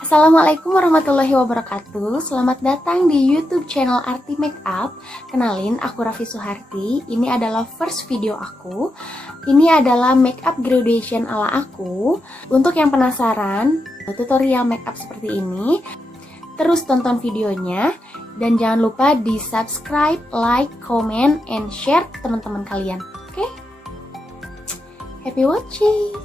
Assalamualaikum warahmatullahi wabarakatuh. Selamat datang di YouTube channel Arti Makeup. Kenalin, aku Raffi Suharti. Ini adalah first video aku. Ini adalah makeup graduation ala aku. Untuk yang penasaran tutorial makeup seperti ini, terus tonton videonya dan jangan lupa di subscribe, like, comment, and share ke teman-teman kalian. Oke? Happy watching!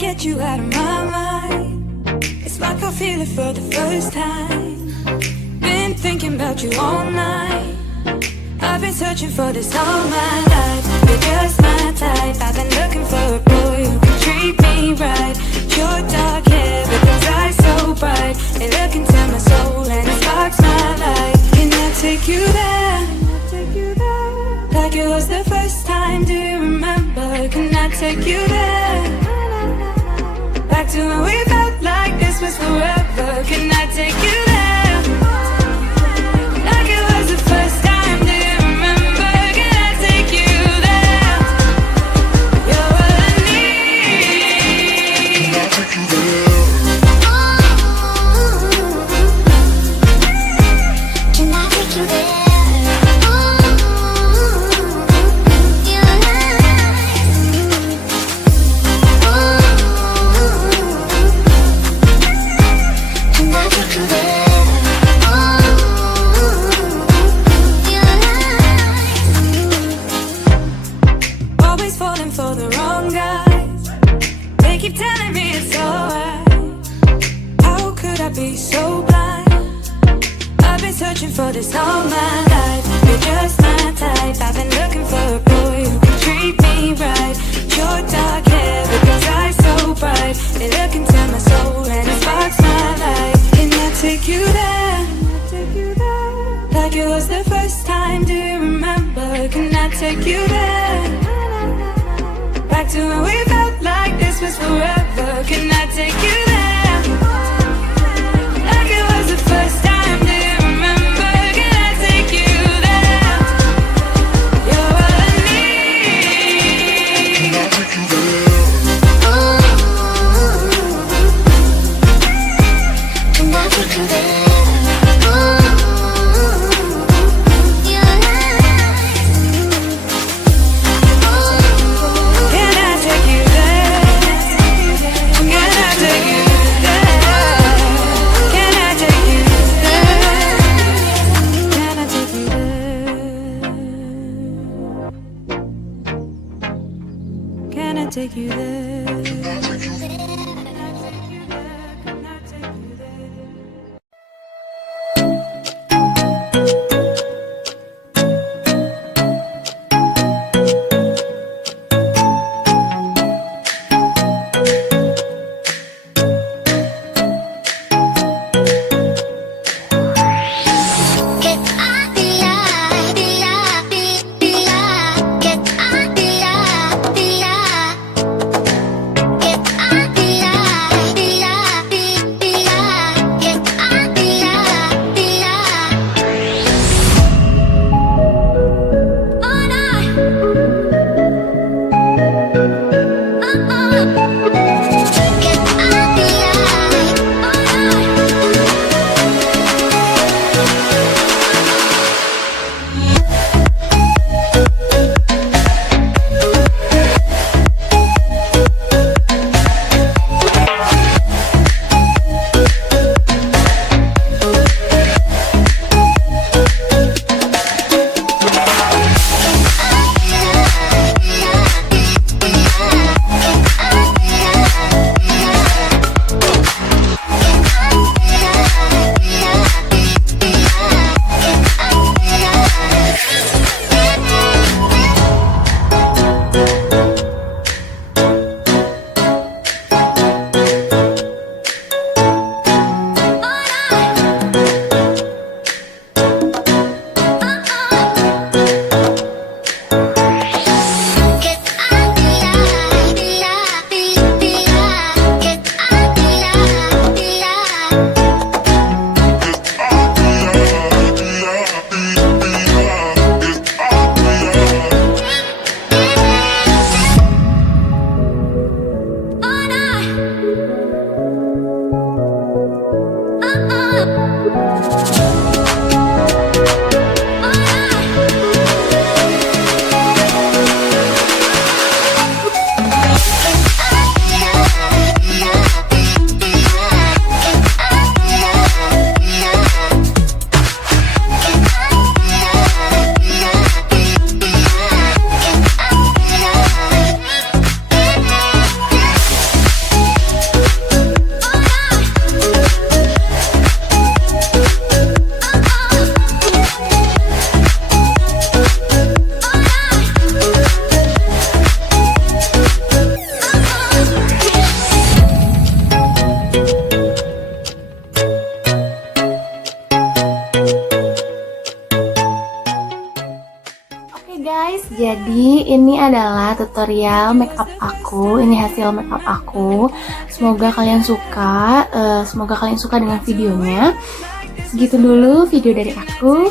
Get you out of my mind. It's like I feel it for the first time. Been thinking about you all night. I've been searching for this all my life. You're just my type. I've been looking for a boy who can treat me right. Your dark hair with those eyes so bright. They look into my soul and it sparks my life. Can I take you there? Like it was the first time. Do you remember? Can I take you there? Back to when we felt like this was forever. Can I take you there? Like it was the first time. Do you remember? Can I take you there? You're all I need. Can I take you there? Can I take you there? For this all my life, you're just my type. I've been looking for a boy who can treat me right. Your dark hair with those eyes so bright. They look into my soul and it sparks my life. Can I take you there? Like it was the first time. Do you remember? Can I take you there? Back to when we felt like this was forever. Can I take you there? Like it was the first time. take you there? Guys, jadi ini adalah tutorial makeup aku. Ini hasil makeup aku. Semoga kalian suka. Semoga kalian suka dengan videonya. Segitu dulu video dari aku.